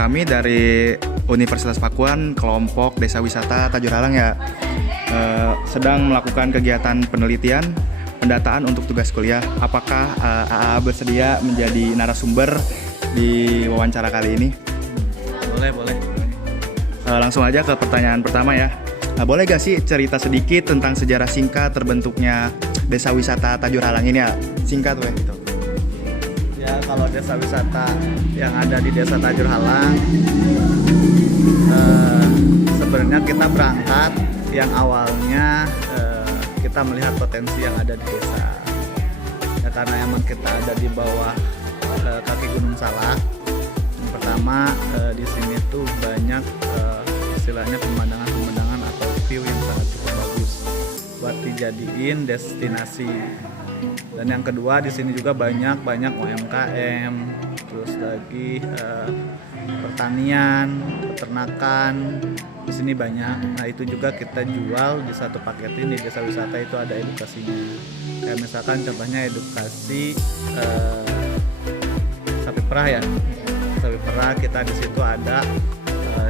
Kami dari Universitas Pakuan, kelompok Desa Wisata Tajur Halang ya, sedang melakukan kegiatan penelitian pendataan untuk tugas kuliah. Apakah AA bersedia menjadi narasumber di wawancara kali ini? Boleh. Langsung aja ke pertanyaan pertama ya. Boleh gak sih cerita sedikit tentang sejarah singkat terbentuknya Desa Wisata Tajur Halang ini ya? Singkat weh gitu. Ya, kalau desa wisata yang ada di Desa Tajur Halang, sebenarnya kita berangkat yang awalnya kita melihat potensi yang ada di desa. Ya, karena emang kita ada di bawah kaki Gunung Salak. Yang pertama, di sini tuh banyak istilahnya pemandangan atau view yang sangat cukup bagus buat dijadiin destinasi. Dan yang kedua, di sini juga banyak UMKM, terus lagi pertanian, peternakan, di sini banyak. Nah, itu juga kita jual di satu paket ini. Desa wisata itu ada edukasinya. Kayak misalkan contohnya edukasi sapi perah ya. Sapi perah, kita di situ ada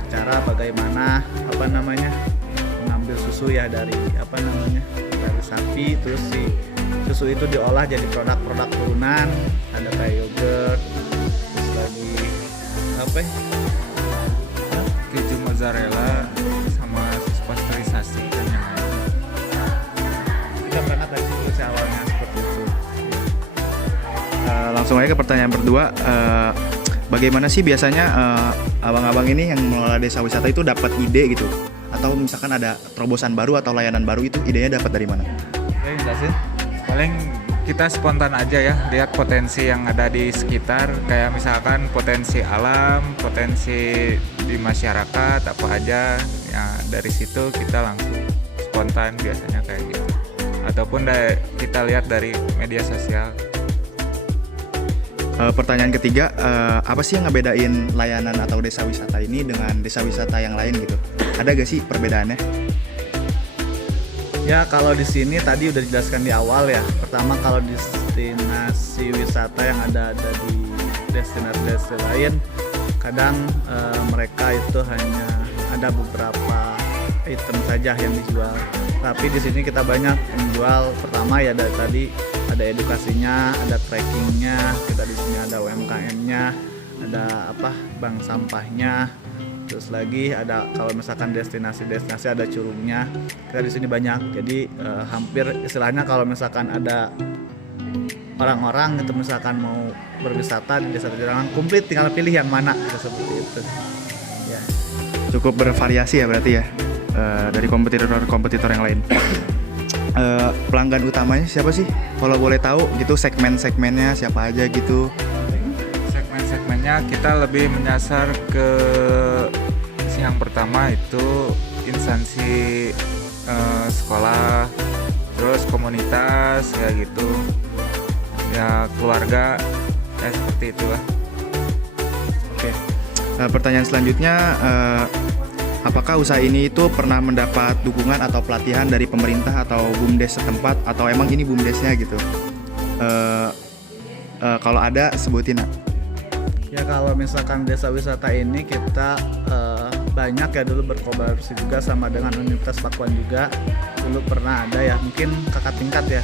cara bagaimana mengambil susu ya dari dari sapi, terus si susu itu diolah jadi produk-produk turunan, ada kayak yogurt, terus lagi keju mozzarella sama sus pasteurisasi dan yang lain. Kita berangkat dari situ sih awalnya seperti itu. Langsung aja ke pertanyaan kedua. Bagaimana sih biasanya abang-abang ini yang mengelola desa wisata itu dapat ide gitu? Atau misalkan ada terobosan baru atau layanan baru, itu idenya dapat dari mana? Oke, jelasin. Paling kita spontan aja ya, lihat potensi yang ada di sekitar, kayak misalkan potensi alam, potensi di masyarakat apa aja. Ya, dari situ kita langsung spontan biasanya kayak gitu. Ataupun kita lihat dari media sosial. Pertanyaan ketiga, apa sih yang ngebedain layanan atau desa wisata ini dengan desa wisata yang lain gitu? Ada gak sih perbedaannya? Ya, kalau di sini tadi udah dijelaskan di awal ya. Pertama, kalau destinasi wisata yang ada di destinasi lain, kadang mereka itu hanya ada beberapa item saja yang dijual. Tapi di sini kita banyak menjual. Pertama ya dari tadi ada edukasinya, ada trackingnya. Kita di sini ada UMKM-nya, ada bank sampahnya. Terus lagi ada kalau misalkan destinasi ada curugnya. Kita di sini banyak. Jadi hampir istilahnya kalau misalkan ada orang-orang gitu misalkan mau berwisata di Desa Tajur Halang, komplit, tinggal pilih yang mana gitu, seperti itu. Ya. Cukup bervariasi ya berarti ya, dari kompetitor yang lain. Pelanggan utamanya siapa sih? Kalau boleh tahu gitu, segmen-segmennya siapa aja gitu? Segmen-segmennya kita lebih menyasar ke yang pertama itu instansi sekolah, terus komunitas kayak gitu, ya keluarga, ya seperti itulah. Oke. Pertanyaan selanjutnya, apakah usaha ini itu pernah mendapat dukungan atau pelatihan dari pemerintah atau BUMDes setempat, atau emang ini BUMDesnya gitu? Kalau ada, sebutin. Ya, kalau misalkan desa wisata ini kita banyak ya dulu berkolaborasi juga sama dengan Universitas Pakuan juga. Dulu pernah ada ya, mungkin kakak tingkat ya.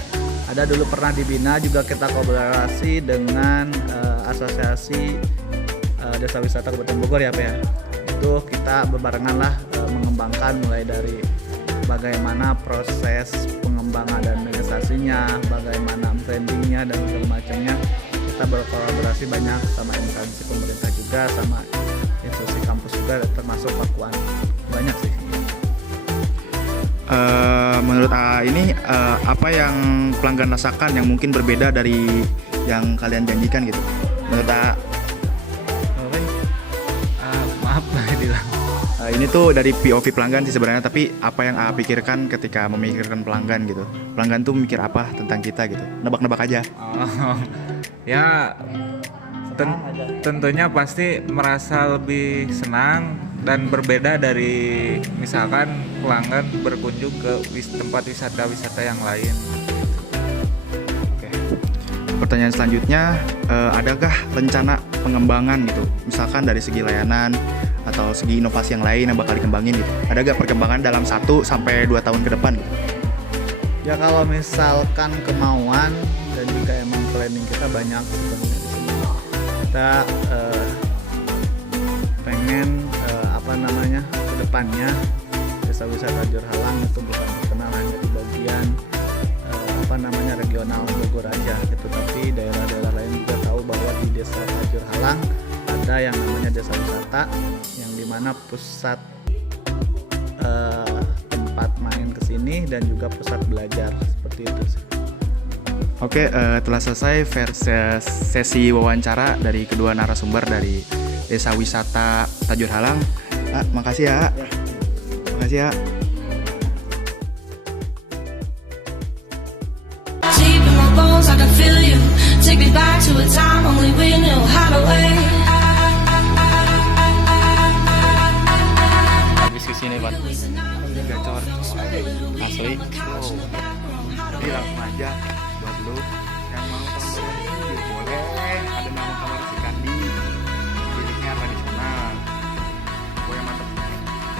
Ada dulu pernah dibina juga kita kolaborasi dengan asosiasi Desa Wisata Kabupaten Bogor ya Pak ya. Itu kita berbarengan lah mengembangkan mulai dari bagaimana proses pengembangan dan administrasinya, bagaimana brandingnya dan segala macamnya. Kita berkolaborasi banyak sama instansi pemerintah juga, sama institusi kampus juga, termasuk Pakuan. Banyak sih. Menurut AA ini apa yang pelanggan rasakan yang mungkin berbeda dari yang kalian janjikan gitu? Menurut AA? Maaf dibilang. Ini tuh dari POV pelanggan sih sebenarnya, tapi apa yang AA pikirkan ketika memikirkan pelanggan gitu? Pelanggan tuh mikir apa tentang kita gitu? Nebak-nebak aja. Ya tentunya pasti merasa lebih senang dan berbeda dari misalkan pelanggan berkunjung ke tempat wisata yang lain. Oke. pertanyaan selanjutnya, adakah rencana pengembangan gitu, misalkan dari segi layanan atau segi inovasi yang lain yang bakal dikembangin gitu? Ada gak perkembangan dalam 1 sampai 2 tahun ke depan? Ya kalau misalkan kemauan dan juga emang planning kita banyak sebenarnya di sini. Kita pengen kedepannya desa wisata Jurhalang itu bukan terkenal hanya di bagian regional Bogor aja gitu, tapi daerah-daerah lain juga tahu bahwa di desa Jurhalang ada yang namanya desa wisata yang dimana pusat tempat main kesini dan juga pusat belajar seperti itu sih. Oke, telah selesai sesi wawancara dari kedua narasumber dari Desa Wisata Tajurhalang. Makasih ya. Makasih ya. Deep in my bones, I can feel you. Take me back to a time only we knew how to wait. Habis kesini Pak. Gacor. Asli. Jadi langsung aja buat lu yang mau tahun baru ini boleh. Ada nama kamar si Kandi. Miliknya tradisional. Gue yang mantep.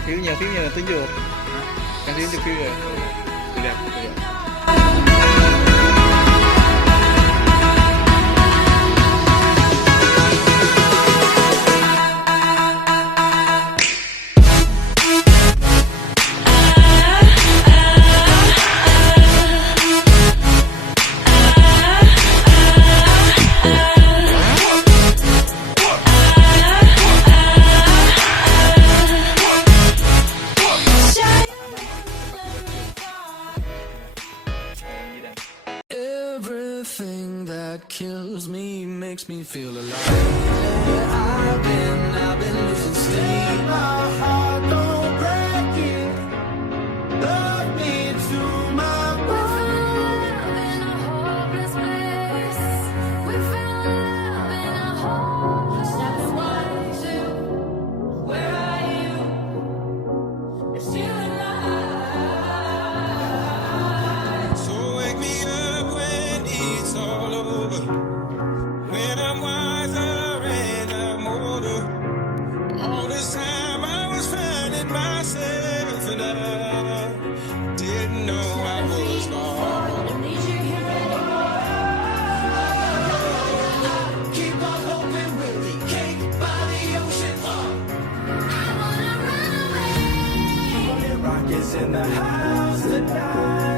View-nya tunjuk. Kasih tunjuk view-nya. Lihat. Everything that kills me makes me feel alive. I've been losing sleep. My heart don't break it. Love me to my bone. In a hopeless place, we found love in a hopeless place. 1, 2, where are you? It's you and I. So wake me up when it's all over. When I'm wiser and I'm older. All this time I was finding myself and I didn't know I was lost. Keep on hoping we'll be cake by the ocean. I wanna run away. Rockets in the house tonight.